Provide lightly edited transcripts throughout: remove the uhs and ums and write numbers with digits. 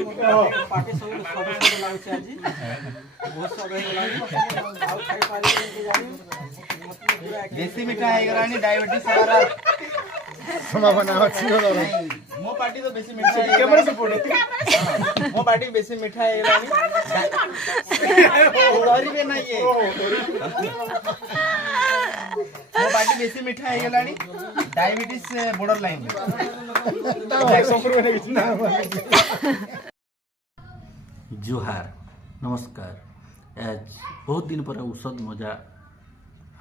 Party सब सब लाଗୁଛି ଆଜି बहुत सब ହେଇଗଲାଣି ଆଉ ଖାଇ ପାରିବେନି କି ଜାଣି बेसी मिठा ହେଇଗଲାଣି डायबिटीज हमारा संभावना अछि मो पार्टी तो बेसी मिठा कैमरा से पड़े मो पार्टी बेसी मिठा ହେଇଗଲାଣି डरिबे ना ये मो पार्टी बेसी मिठा ହେଇଗଲାଣି डायबिटीज बॉर्डर लाइन जोहार नमस्कार आज बहुत दिन पर औषध मजा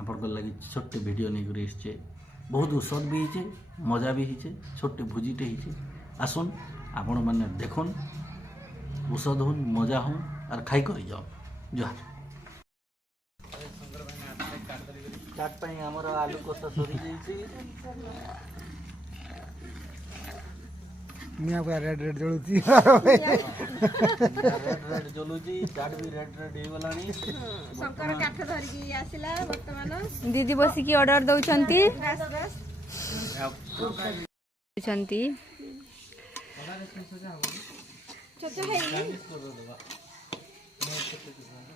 आपन लगी छोटे वीडियो नहीं करे बहुत औषध भी है मजा भी है छोटे भुजीटे है आसन आपण मैंने देखन औषध हन मजा हन और खाई कर जाओ जोहार चाट पाई हमर आलू कसा सरी जाई मिया पूरा रेड रेड जळुची रेड जलुची चाट भी रेड रेड हे गलानी शंकर काठ धरिकी आसिला वर्तमान दीदी बसी की ऑर्डर दउछंती दउछंती छोटो है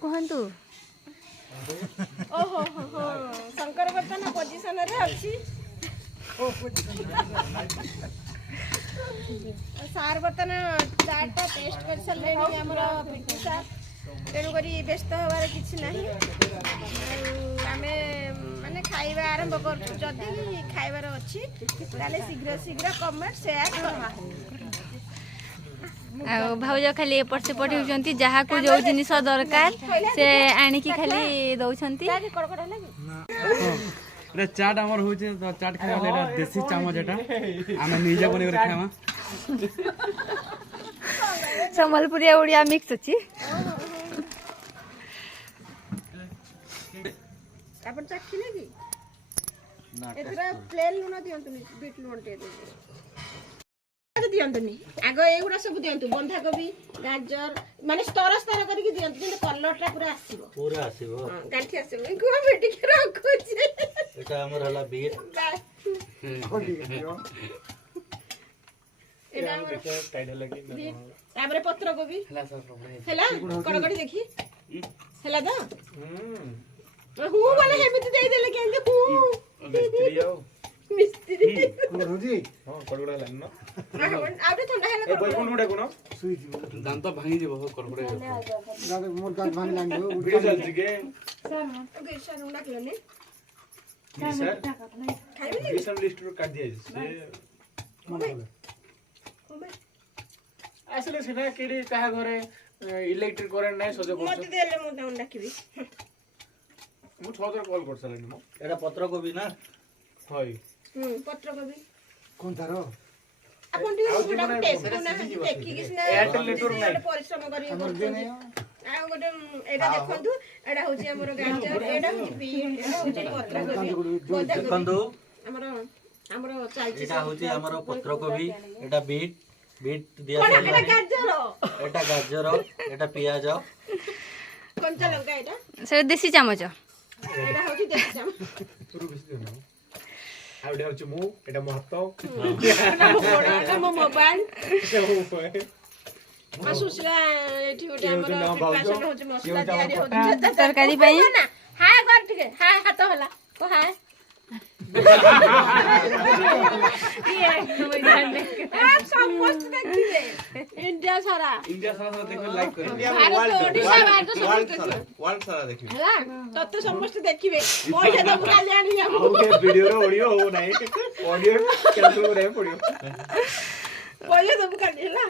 कहंतु ओहो हो शंकर वर्तमान पोजीशन रे अछि सार बर्तमान चार्टा टेस्ट कर सारे आमर पिंटू सार तेणुक व्यस्त हबार कि आम माने खाइबा आरंभ करूँ जदि खाइबार अच्छी ताले शीघ्र शीघ्र कमेंट शेयर करवा भाउज खाली एपट सेपट होउछंती जहा को जो जिनिस दरकार से आनी की खाली दउछंती रे चाट हमर होचे तो चाट खाय वाला एटा देसी चामच एटा आमे निजे बने करे खामा संबलपुरिया उड़िया मिक्स अछि अपन चखिले कि एतरा प्लेन लूण दियंतुनी बीट लूण टे दियंतुनी आगो एगुडा सब दियंतु बंधा गोभी गाजर माने स्तर स्तर करके दियंतु किंतु कलरटा पूरा आसीबो गांठी आसीबो को बेटी के रखो छी एटा हमर हला बीट एटा हमर टाइट लगी ताबरे पत्र गोभी हला कड़कड़ी देखी हला द हूँ वाला हेमिति दे देले केंदे हूँ मिस्त्री रोजी हां कड़कड़ा लाइन न आबे ठंडा हेला ए बॉयफ्रेंड उडा कोन सुई जी दांत भांगी जेबो कड़कड़े दादा मोर गाज भांग लांगे वीडियो चल के ओके सर उडा केले सर खाइबे विषम लिस्ट रो काट दिया से আসলে সেটা কেডি কাহা ঘরে ইলেকট্রিক কারেন্ট নাই সহ্য করছ মতে দেলে মু দাউন ডাকিবি মু 6 বার কল করছালেনি মো एटा पत्र कोबी ना হয় पत्र गोभी कोन तारो आपण टी गुडा टेस्ट कोना देखि किसना एयरटेल नेटवर्क নাই परिश्रम करी करछन आ गोटे एटा देखंतु एटा होची हमर गाजर एटा होची बीट होची पत्र गोभी देखंतु हमर हमर चालची एटा होची हमर पत्र कोबी एटा बीट बीट दिया कोना गाजर एटा गाजर एटा पियाज कंचा लंका एटा से देसी चामच एटा होची देसी चाम পুরো বেশি দেন আর এটা হচ্ছে মু এটা মো হাত एटा मो मोबाइल এটা মো পায় आ सुसला एठी गोटे हमर प्रिपरेशन होची मसला तयारी होची तरकारी पई हाय कर ठीक हाय हाथ होला को हाय आप समस्त देखिए इंडिया सारा इंडिया सारा देखो लाइक कर भारत ओडिशा बाहर तो समस्त देखिए वर्ल्ड सारा देखियो हला तत्ते समस्त देखिबे पैसा तो पुरा जानी हम ओके वीडियो रो ऑडियो हो नाही ऑडियो कैंसिल करे पड़ियो पैसा तो पुरा हला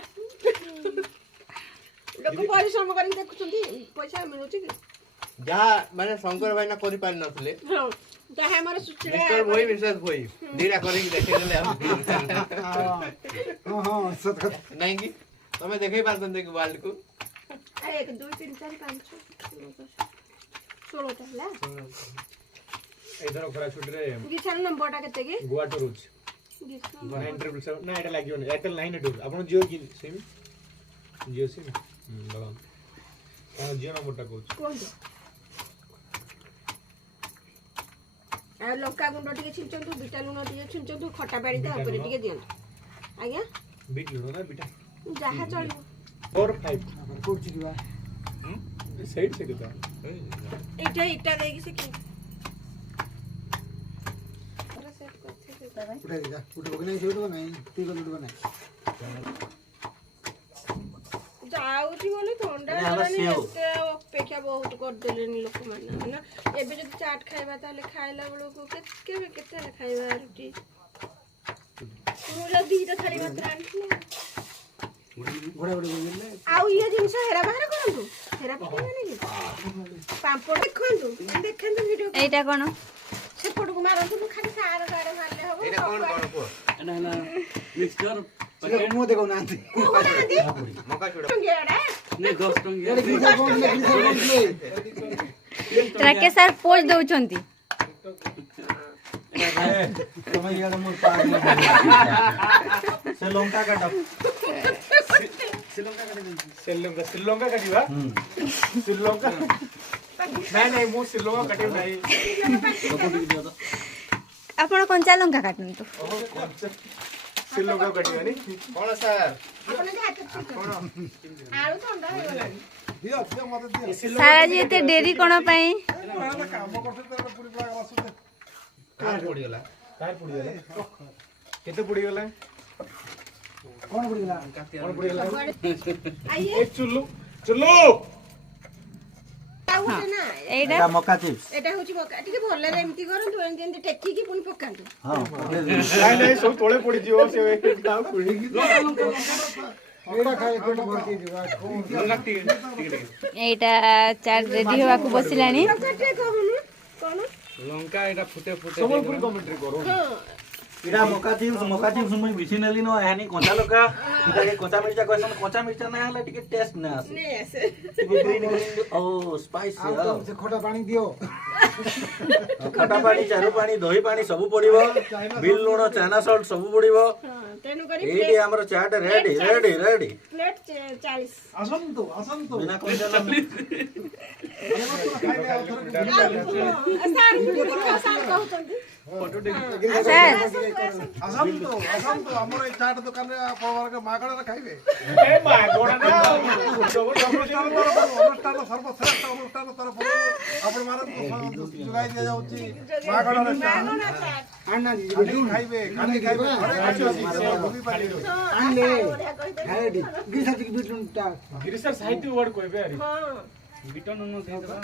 लोक परिश्रम करी देखुछंती पैसा मिलुची कि जहा माने शंकर भाई ना करि पाल नथले जहा हमर सुचले मिस्टर भोई मिसेस भोई दीरा करि देखेले हां हां सत नहीं की तमे देखै पारतन देखि वर्ल्ड को 1 2 3 4 5 6 16 तहला इधर खरा छुट रे गिछन नंबरटा केते की गोवा टू रूट्स 977 ना एटा लागियो एयरटेल 9 टू आपण जियो की सिम जियो सिम बड़ा कोन जियो नंबरटा कहू कोन आ लंका गुंड टिके छिंचंतु बिटा लुण टिके छिंचंतु खटा पानी ता ऊपर टिके दियंतु आज्ञा बीट लुण ना बीटा जहा चलिबो 4 5 କୋଉଠି ଯିବା ସାଇଡ ସେ କେତେ ଇଟା ଇଟା ଦେଇକି ସେ କି ଉଠେଇ ଦେ ଉଠେଇ ନାହିଁ ସେଇଠୁ ନାହିଁ ତୁ ଗଲୁ ଉଠବା ନାହିଁ ଯାଉଛି ବୋଲି ଥଣ୍ଡା ଆରେ ଆମେ ହେଲାଣି ସେଓ। ଏତେ ଅପେକ୍ଷା ବହୁତ କରିଦେଲେଣି ଲୋକମାନେ ନା ଏବେ ଯଦି ଚାଟ ଖାଇବା ତାହେଲେ ଖାଇଲା ବେଳକୁ କେତେ କେତେ ଖାଇବା ରୁଟି ମୁଁ ଯା ଦିଟା ଥାଳି ମାତ୍ର ଆଣିଥିଲି ଘୋଡ଼ା ଘୋଡ଼ା ଗଲେ ଆଉ ଇଏ ଜିନିଷ ହେରା ବାହାର କରନ୍ତୁ ହେରା ପକେଇବେନି କି ପାମ୍ପଡ଼ ଦେଖନ୍ତୁ ଦେଖନ୍ତୁ ଭିଡିଓ ଏଇଟା କ'ଣ ସେପଟକୁ ମାରନ୍ତୁ ମୁଁ ଖାଲି ସାର ସାର ମାରିଲେ ହବ ଏଇଟା କଣ କଣ କୁହ ମିକ୍ସଚର ମୁଁ ଦେଖୁ ନାହାନ୍ତି ମକା ଚୁଡା ଟଙ୍କିଆଟା ରାକେଶ ସାର୍ ପୋଜ ଦଉଛନ୍ତି ତମେ ଇଆଡେ ମୋର ସେ ଲଙ୍କା କାଟ ଶ୍ରୀଲଙ୍କା କାଟିବା ଶ୍ରୀଲଙ୍କା ନାଇଁ ନାଇଁ ମୁଁ ଶ୍ରୀଲଙ୍କା କାଟିବି ନାହିଁ ଆପଣ କଞ୍ଚା ଲଙ୍କା କାଟନ୍ତୁ ଶ୍ରୀଲଙ୍କା କାଟିବାନି କଣ ସାର୍ ଆପଣ ଯାହା ଆଳୁ ଥଣ୍ଡା ହେଇଗଲାଣି ସାର୍ ଆଜି ଏତେ ଡେରି କ'ଣ ପାଇଁ କାହାର ପଡିଗଲା କାହାର ପଡିଗଲା କେତେ ପଡିଗଲା କଣ ପଡ଼ିଗଲା କଣ ପଡିଗଲା ଆଇଏ ଏ ଚୁଲୁ ଚୁଲୁ ଆଉ ଗୋଟେ ନା ଏଇଟା ଏଟା ମକା ଚିପ୍ସ ଏଟା ହଉଛି ମକା ଟିକେ ଭଲରେ ଏମିତି କରନ୍ତୁ ଏମିତି ଟେକିକି ପୁଣି ପକାନ୍ତୁ ହଁ ନାଇଁ ନାଇଁ ସବୁ ତଳେ ପଡିଯିବ ସେ ଆଉ ପଡିକି ଏଇଟା ଖାଇ ପେଟ ଭର୍ତ୍ତି ଯିବା ଏଇଟା ଚାଟ୍ ରେଡି ହେବାକୁ ବସିଲାଣି ଟିକେ କହୁନୁ କଣ ସମ୍ବଲପୁରୀ କମେଣ୍ଟ୍ରି କର ହଁ ଏଟା ମକା ଚିପ୍ସ ମୁଇଁ ବିଛି ନେଲି ନ ଏହାନି କଞ୍ଚା ଲଙ୍କା ଏଟାକେ କଞ୍ଚା ମିର୍ଚା ନା ହେଲେ ଟିକେ ଟେଷ୍ଟ ନା ଆସେ ନେ ଆସେ ଓ ସ୍ପାଇସି ଆଉ ସେ ଖଟା ପାଣି ଦିଅ ଖଟା ପାଣି ଚାରୁ ପାଣି ଦହି ପାଣି ସବୁ ପଡିବ ବିଲ ଲୁଣ ଚାଇନା ସଲ୍ଟ ସବୁ ପଡିବ ହଁ ତେଣୁ କରି ଏଇଠି ଆମର ଚାଟ ରେଡି ପ୍ଲେଟ 40 ଆସନ୍ତୁ ଆସନ୍ତୁ ବିନା କଞ୍ଚା ଲଙ୍କା ସାର୍ କହୁଛନ୍ତି ସାର୍ ଆସନ୍ତୁ ଆସନ୍ତୁ ଆମର ଏଇ ଚାଟ ଦୋକାନରେ ଆପଣମାନଙ୍କ ମାଗଣାରେ ଖାଇବେ ଏ ମା ଗୋଡା ନା ଅନୁଷ୍ଠାନ ସର୍ବଶ୍ରେଷ୍ଠ ଅନୁଷ୍ଠାନ ତରଫରୁ ଆପଣମାନଙ୍କୁ ଯୋଗାଇ ଦିଆଯାଉଛି ମାଗଣାରେ କାଲି ଖାଇବେ କାଲି ଖାଇବେ ଆଣିଲେ ଖାଇବେ ଗିରିଶା ସାହିତ୍ୟ ୱାର୍ଡ କହିବେ ଆରି ହଁ ବିଟନ ନ ଦେଇଦବା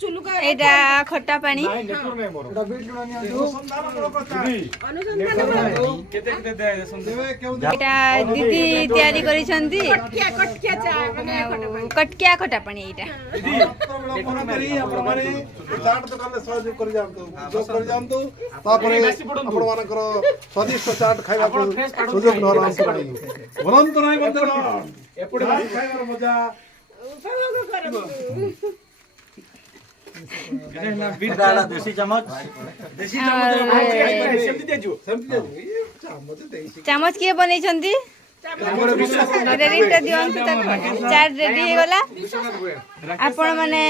ଚୁଲୁକା ଏଇଟା ଖଟା ପାଣି ନାଇଁ ନେଟୱର୍କ ନାହିଁ ମୋର ଏଟା ବିଟ ଲୁଣ ନିଅନ୍ତୁ ଅନୁସନ୍ଧାନ କେତେ କେତେ ଦେ ଦେବେ କେଉଁ ଏଇଟା ଦିଦି ତିଆରି କରିଛନ୍ତି କଟକିଆ ଚା ମାନେ କଟକିଆ ଖଟା ପାଣି ଏଇଟା ବିଳମ୍ବନ କରି ଆପଣମାନେ ଚାଟ ଦୋକାନରେ ସହଯୋଗ କରିଯାଆନ୍ତୁ ଯୋଗ କରିଯାଆନ୍ତୁ ତାପରେ ଆପଣମାନଙ୍କର ସ୍ୱାଦିଷ୍ଟ ଚାଟ ଖାଇବାକୁ ସୁଯୋଗ ନହରାନ୍ତୁ ନାହିଁ ଭରନ୍ତୁ ନାହିଁ ବନ୍ଧୁଗଣ ଏପଟେ ଖାଇବାର ମଜା ଉପଭୋଗ କରନ୍ତୁ ଏଟା ହେଲା ଦେଶୀ ଚାମଚ ସେମିତି ଦିଆଯିବ ସେମିତି ଚାମଚ ଦେଇଛି ଚାମଚ କିଏ ବନେଇଛନ୍ତି ରେଡିଟା ଦିଅନ୍ତୁ ଚାଟ୍ ରେଡି ହେଇଗଲା ଆପଣ ମାନେ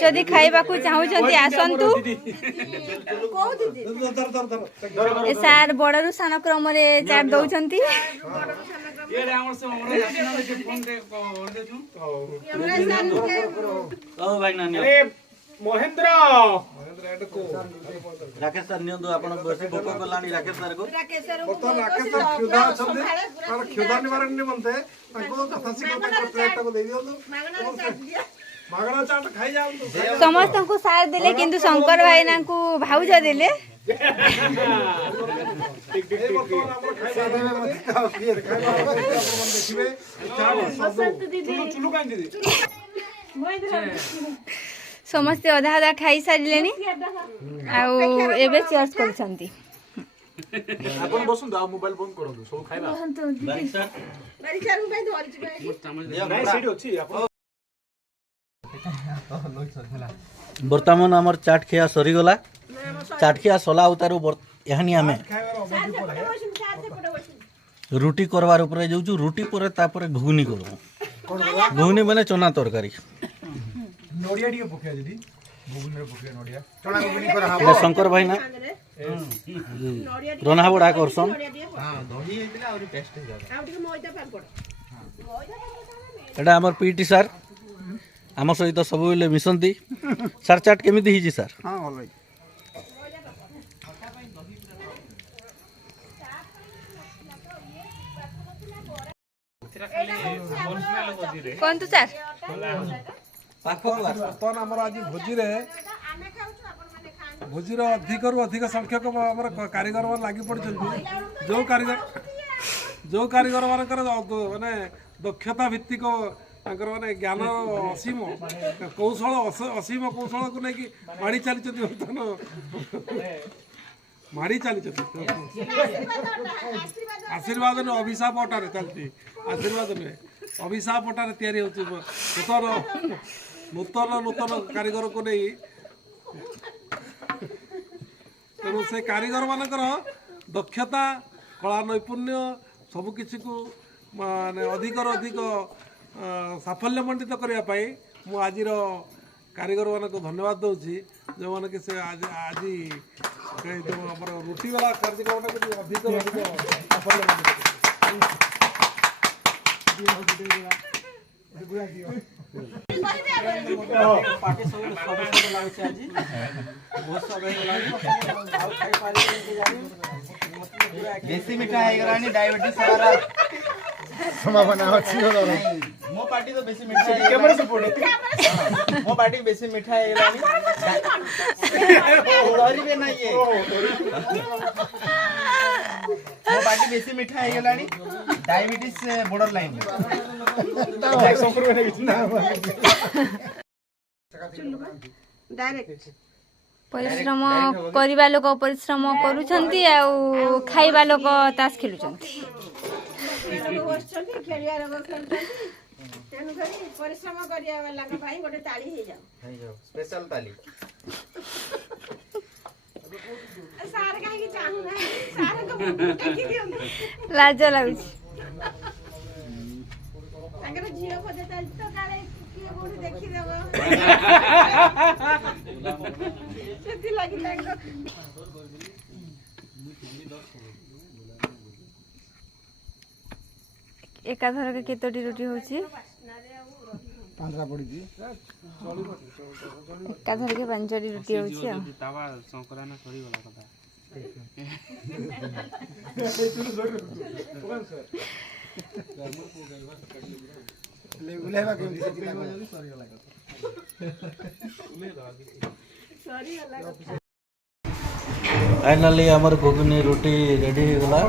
ଯଦି ଖାଇବାକୁ ଚାହୁଁଛନ୍ତି ଆସନ୍ତୁ କୋଉ ଦିଦି ଏ ସାର୍ ବଡରୁ ସାନ କ୍ରମରେ ଚାଟ୍ ଦଉଛନ୍ତି ଓ ଭାଇ ନାନୀ ଆରେ ମହେନ୍ଦ୍ର ରାକେଶ ସାର୍ ନିଅନ୍ତୁ ଆପଣ ବେଶୀ ଭୋକ କଲାଣି ରାକେଶ ସାର୍ କୁ ବର୍ତ୍ତମାନ ରାକେଶ ସାର୍ କ୍ଷୁଧା ଅଛନ୍ତି ତାର କ୍ଷୁଧା ନିବାରଣ ନିମନ୍ତେ ତାଙ୍କୁ ଯଥାଶୀଘ୍ର ତାଙ୍କ ପ୍ଲେଟଟାକୁ ଦେଇ ଦିଅନ୍ତୁ ମାଗଣା ଚାଟ ଖାଇଯାଆନ୍ତୁ ସମସ୍ତଙ୍କୁ ସାର୍ ଦେଲେ କିନ୍ତୁ ଶଙ୍କର ଭାଇନାଙ୍କୁ ଭାଉଜ ଦେଲେ ଏଇ ବର୍ତ୍ତମାନ ଆମର ଖାଇବା ଦେଖିବେ ଚୁଲୁ କାହିଁ ଦିଦି ସମସ୍ତେ ଅଧା ଅଧା ଖାଇ ସାରିଲେଣି ଆଉ ଏବେ ଚର୍ଚ୍ଚ କରୁଛନ୍ତି ଆପଣ ବସନ୍ତୁ ଆଉ ମୋବାଇଲ ବନ୍ଦ କରନ୍ତୁ ସବୁ ଖାଇବା ବାରିଚାରୁ ପାଇଁ ଧରିଛି ଭାଇ ନାଇଁ ସେଇଠି ଅଛି ଆପଣ ବର୍ତ୍ତମାନ ଆମର ଚାଟ ଖିଆ ସରିଗଲା ଚାଟ ଖିଆ ସଲା ଉତାରୁ ଏହାନି ଆମେ ରୁଟି କରବାର ଉପରେ ଯାଉଛୁ ରୁଟି ପରେ ତାପରେ ଘୁଗୁନି କରିବୁ ଘୁଗୁନି ମାନେ ଚନା ତରକାରୀ ନଡ଼ିଆ ଟିକେ ପକେଇବା ଦିଦି ଘୁଗୁନିରେ ପକେଇବା ନଡ଼ିଆ ଚଣା ଘୁଗୁନି କରାହବ ଶଙ୍କର ଭାଇନା ନଡ଼ିଆ ଟିକେ ରନ୍ଧା ବଢ଼ା କରସନ୍ ନଡ଼ିଆ ଟିକେ ପଡେ। ହଁ ଦହି ହେଇଥିଲେ ଆହୁରି ଟେଷ୍ଟ ହେଇଯାନ୍ତା। ଆଉ ଟିକେ ମଇଦା ପାମ୍ପଡ଼ ଏଇଟା ଆମର ପିଟି ସାର୍ ଆମ ସହିତ ସବୁବେଳେ ମିଶନ୍ତି। ସାର୍ ଚାଟ୍ କେମିତି ହେଇଛି ସାର୍? ହଁ ଭଲ ହେଇଛି। କୁହନ୍ତୁ ସାର୍। ବର୍ତ୍ତମାନ ଆମର ଆଜି ଭୋଜିର ଅଧିକରୁ ଅଧିକ ସଂଖ୍ୟକ ଆମର କାରିଗର ମାନେ ଲାଗି ପଡ଼ିଛନ୍ତି। ଯେଉଁ କାରିଗର ମାନଙ୍କର ମାନେ ଦକ୍ଷତା ଭିତ୍ତିକ ତାଙ୍କର ମାନେ ଜ୍ଞାନ ଅସୀମ କୌଶଳ ଅସୀମ କୌଶଳକୁ ନେଇକି ମାଡ଼ି ଚାଲିଛନ୍ତି। ବର୍ତ୍ତମାନ ମାଡ଼ି ଚାଲିଛନ୍ତି। ଆଶୀର୍ବାଦ ନୁହେଁ ଅଭିଶାପ ଅଟାରେ ଚାଲିଛି। ଆଶୀର୍ବାଦ ନୁହେଁ ଅଭିଶାପ ଅଟାରେ ତିଆରି ହେଉଛି ନୂତନ କାରିଗରକୁ ନେଇ। ତେଣୁ ସେ କାରିଗର ମାନଙ୍କର ଦକ୍ଷତା କଳା ନୈପୁଣ୍ୟ ସବୁକିଛିକୁ ମାନେ ଅଧିକରୁ ଅଧିକ ସାଫଲ୍ୟମଣ୍ଡିତ କରିବା ପାଇଁ ମୁଁ ଆଜିର କାରିଗର ମାନଙ୍କୁ ଧନ୍ୟବାଦ ଦେଉଛି। ଯେଉଁମାନେ କି ସେ ଆଜି ଯେଉଁ ଆମର ରୁଟିବାଲା କାର୍ଯ୍ୟକ୍ରମଟାକୁ ଅଧିକରୁ ଅଧିକ ସାଫଲ୍ୟମଣ୍ଡିତ ପାଟି ସବୁ ସ୍ୱାଦିଷ୍ଟ ଲାଗୁଛି ଆଜି ବହୁତ ସ୍ୱାଦ ହେଇଗଲାଣି ଆଉ ଖାଇପାରିବେନି କେଜାଣି ବେଶୀ ମିଠା ହେଇଗଲାଣି ଡାଇବେଟିସ୍ ହବାର ସମ୍ଭାବନା ଅଛି। ମୋ ପାଟି ତ ବେଶୀ ମିଠା ହେଇଗଲାଣି। ମୋ ପାଟି ବେଶୀ ମିଠା ହେଇଗଲାଣି। ଧରିବେ ନା ଇଏ ମୋ ପାଟି ବେଶୀ ମିଠା ହେଇଗଲାଣି ଡାଇବେଟିସ୍ ବୋର୍ଡର ଲାଇନ୍। ପରିଶ୍ରମ କରିବା ଲୋକ ପରିଶ୍ରମ କରୁଛନ୍ତି ଆଉ ଖାଇବା ଲୋକ ତାସ ଖେଳୁଛନ୍ତି। ବସିଛନ୍ତି ଖେଳିବା ଲୋକ ଖେଳୁଛନ୍ତି। ତେଣୁକରି ପରିଶ୍ରମ କରିବା ବାଲାଙ୍କ ପାଇଁ ଗୋଟେ ତାଳି ହେଇଯାଉ। ସ୍ପେଶାଲ ତାଲି। ସାର୍ କାହିଁକି ଚାହୁଁନାହାନ୍ତି ସାରଙ୍କ ଟେକି ଦିଅନ୍ତୁ। ଲାଜ ଲାଗୁଛି। ତାଙ୍କର ଝିଅ ଖୋଜା ଚାଲିଛି ତ କାଳେ କିଏ କୋଉଠି ଦେଖିଦେବ ସେଥିଲାଗି ତାଙ୍କ ଏକାଥରକେ କେତୋଟି ରୁଟି ହଉଛି? ଏକାଥରକେ 5ଟି ରୁଟି ହଉଛି ଆଉ। फाइनाली आमर घुगनी रोटी रेडी हो गला।